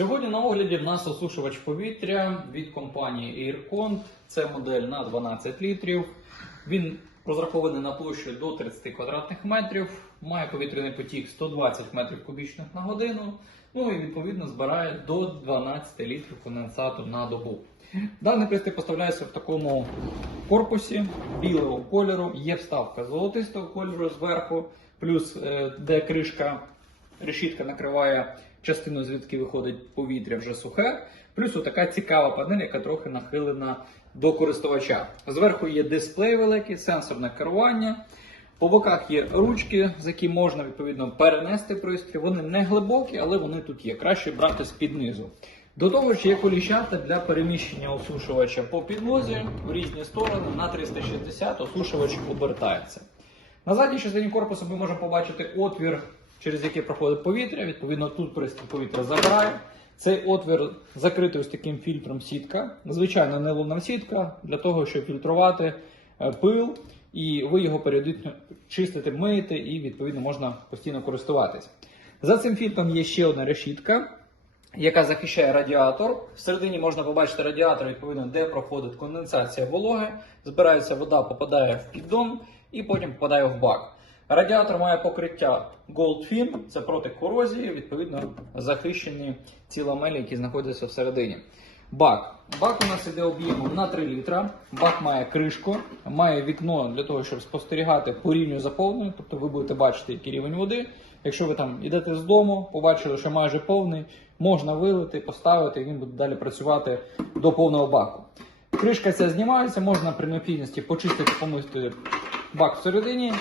Сьогодні на огляді в нас осушувач повітря від компанії Aircon. Це модель на 12 літрів. Він розрахований на площу до 30 квадратних метрів, має повітряний потік 120 метрів кубічних на годину. Ну і відповідно збирає до 12 літрів конденсату на добу. Даний пристрій поставляється в такому корпусі білого кольору. Є вставка золотистого кольору зверху, плюс е, де кришка решітка накриває частину, звідки виходить повітря вже сухе. Плюс така цікава панель, яка трохи нахилена до користувача. Зверху є дисплей великий, сенсорне керування. По боках є ручки, з які можна відповідно перенести пристрій. Вони не глибокі, але вони тут є. Краще брати з-під низу. До того ж, є коліщата для переміщення осушувача по підлозі в різні сторони на 360 осушувач обертається. На задній частині корпусу ми можемо побачити отвір, через який проходить повітря. Відповідно, тут пристрій повітря забирає. Цей отвір закритий ось таким фільтром сітка. Звичайно, нейлонна сітка для того, щоб фільтрувати е, пил, і ви його періодично чистите, миєте, і відповідно можна постійно користуватись. За цим фільтром є ще одна решітка, яка захищає радіатор. Всередині можна побачити радіатор, відповідно, де проходить конденсація вологи, збирається вода, попадає в піддон і потім попадає в бак. Радіатор має покриття Goldfin, це проти корозії, відповідно, захищені ці ламелі, які знаходяться всередині. Бак. Бак у нас іде об'ємом на 3 літра. Бак має кришку, має вікно для того, щоб спостерігати по рівню заповнення, тобто ви будете бачити, який рівень води. Якщо ви там йдете з дому, побачили, що майже повний, можна вилити, поставити, і він буде далі працювати до повного баку. Кришка ця знімається, можна при необхідності почистити, помити бак всередині.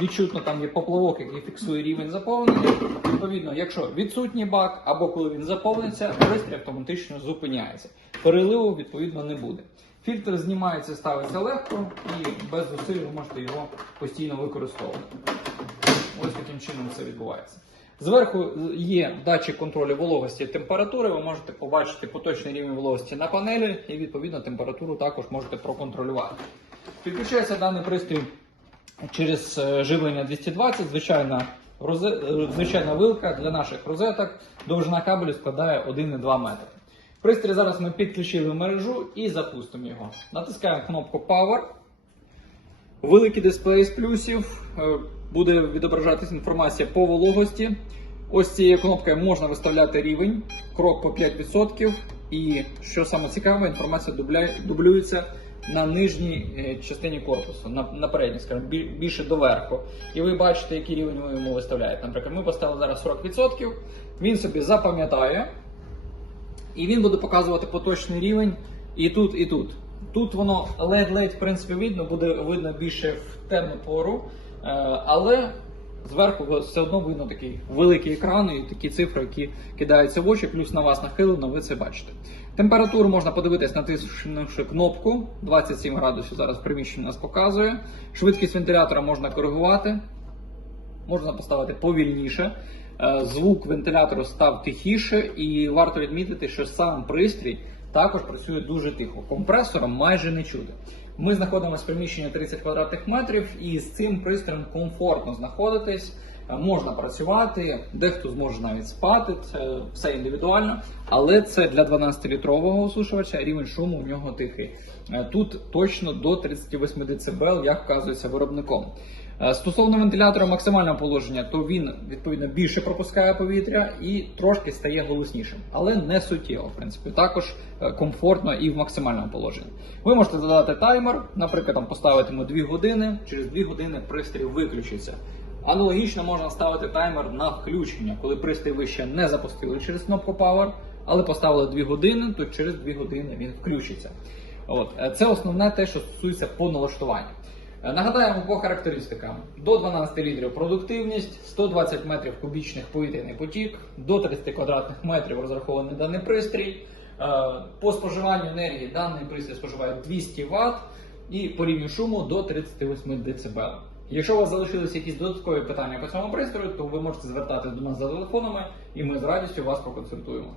Відчутно там є поплавок, який фіксує рівень заповнення. Відповідно, якщо відсутній бак або коли він заповниться, пристрій автоматично зупиняється. Переливу відповідно не буде. Фільтр знімається, ставиться легко і без зусиль ви можете його постійно використовувати. Ось таким чином це відбувається. Зверху є датчик контролю вологості і температури. Ви можете побачити поточний рівень вологості на панелі і відповідно температуру також можете проконтролювати. Підключається даний пристрій через е, живлення 220, звичайна, розе... е, звичайна вилка для наших розеток. Довжина кабелю складає 1,2 метри. Пристрій зараз ми підключили в мережу і запустимо його. Натискаємо кнопку Power. Великий дисплей з плюсів. е, Буде відображатись інформація по вологості. Ось цією кнопкою можна виставляти рівень, крок по 5%. І що саме цікаве, інформація дублюється на нижній е, частині корпусу, на, на передній, скажімо, бі- більше доверху. І ви бачите, який рівень ви йому виставляєте. Наприклад, ми поставили зараз 40%, він собі запам'ятає, і він буде показувати поточний рівень і тут, і тут. Тут воно ледь-ледь в принципі видно, буде видно більше в темну пору, е, але зверху все одно видно такий великий екран і такі цифри, які кидаються в очі, плюс на вас нахилено, ви це бачите. Температуру можна подивитись, натиснувши кнопку 27 градусів. Зараз приміщення нас показує. Швидкість вентилятора можна коригувати, можна поставити повільніше. Е, Звук вентилятору став тихіше, і варто відмітити, що сам пристрій також працює дуже тихо. Компресором майже не чути. Ми знаходимося в приміщенні 30 квадратних метрів, і з цим пристроєм комфортно знаходитись. Е, Можна працювати, дехто зможе навіть спати, це все індивідуально, але це для 12-літрового осушувача рівень шуму у нього тихий. Е, Тут точно до 38 дБ, як вказується виробником. Е, Стосовно вентилятора максимального положення, то він відповідно більше пропускає повітря і трошки стає голоснішим, але не суттєво. В принципі, також комфортно і в максимальному положенні. Ви можете задати таймер, наприклад, там поставити йому 2 години. Через 2 години пристрій виключиться. Аналогічно можна ставити таймер на включення, коли пристрій ви ще не запустили через кнопку Power, але поставили 2 години, то через 2 години він включиться. От е, це основне те, що стосується по налаштуванню. Е, Нагадаємо по характеристикам: до 12 літрів продуктивність, 120 метрів кубічних повітряний потік, до 30 квадратних метрів розрахований даний пристрій. Е, По споживанню енергії даний пристрій споживає 200 Вт і по рівню шуму до 38 дБ. Якщо у вас залишилися якісь додаткові питання по цьому пристрою, то ви можете звертатись до нас за телефонами, і ми з радістю вас проконсультуємо.